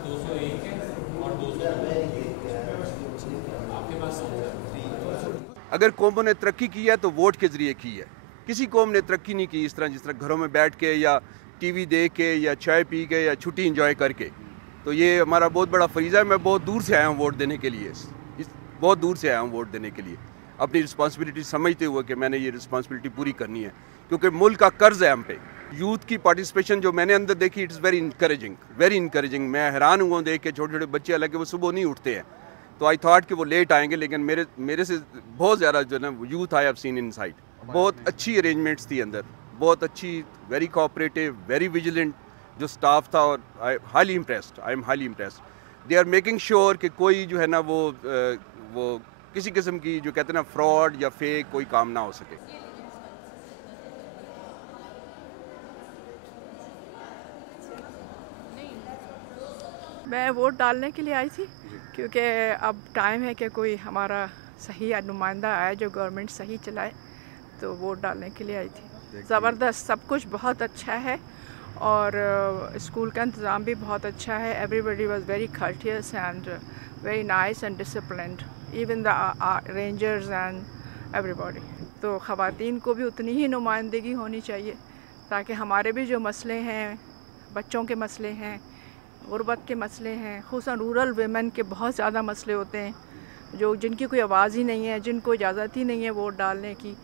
201 है और 202 आपके पास। अगर कौमों ने तरक्की की है तो वोट के ज़रिए की है। किसी कौम ने तरक्की नहीं की इस तरह जिस तरह घरों में बैठ के या टीवी देख के या चाय पी के या छुट्टी इंजॉय करके। तो ये हमारा बहुत बड़ा फरीज़ा है। मैं बहुत दूर से आया हूँ वोट देने के लिए, बहुत दूर से आया हूँ वोट देने के लिए, अपनी रिस्पॉन्सिबिलिटी समझते हुए कि मैंने ये रिस्पॉन्सिबिलिटी पूरी करनी है, क्योंकि मुल्क का कर्ज है हम पे। यूथ की पार्टिसिपेशन जो मैंने अंदर देखी, इट्स वेरी इनकरेजिंग। मैं हैरान हुआ देख के, छोटे छोटे बच्चे, हालांकि वो सुबह नहीं उठते हैं, तो आई थॉट कि वो लेट आएंगे, लेकिन मेरे से बहुत ज़्यादा जो है ना youth I have seen inside. बहुत अच्छी अरेंजमेंट्स थी अंदर, बहुत अच्छी, वेरी कोऑपरेटिव, वेरी विजिलेंट जो स्टाफ था, और I am highly impressed. They are making sure कि कोई जो है ना वो किसी किस्म की जो कहते हैं ना फ्रॉड या फेक कोई काम ना हो सके। मैं वोट डालने के लिए आई थी, क्योंकि अब टाइम है कि कोई हमारा सही नुमाइंदा आए जो गवर्नमेंट सही चलाए, तो वोट डालने के लिए आई थी। ज़बरदस्त, सब कुछ बहुत अच्छा है, और स्कूल का इंतज़ाम भी बहुत अच्छा है। Everybody was very courteous and very nice and disciplined, even the rangers and everybody. तो ख़वातीन को भी उतनी ही नुमाइंदगी होनी चाहिए, ताकि हमारे भी जो मसले हैं, बच्चों के मसले हैं, गुर्बत के मसले हैं, ख़ुसूसन रूरल वेमेन के बहुत ज़्यादा मसले होते हैं, जिनकी कोई आवाज़ ही नहीं है, जिनको इजाज़त ही नहीं है वोट डालने की।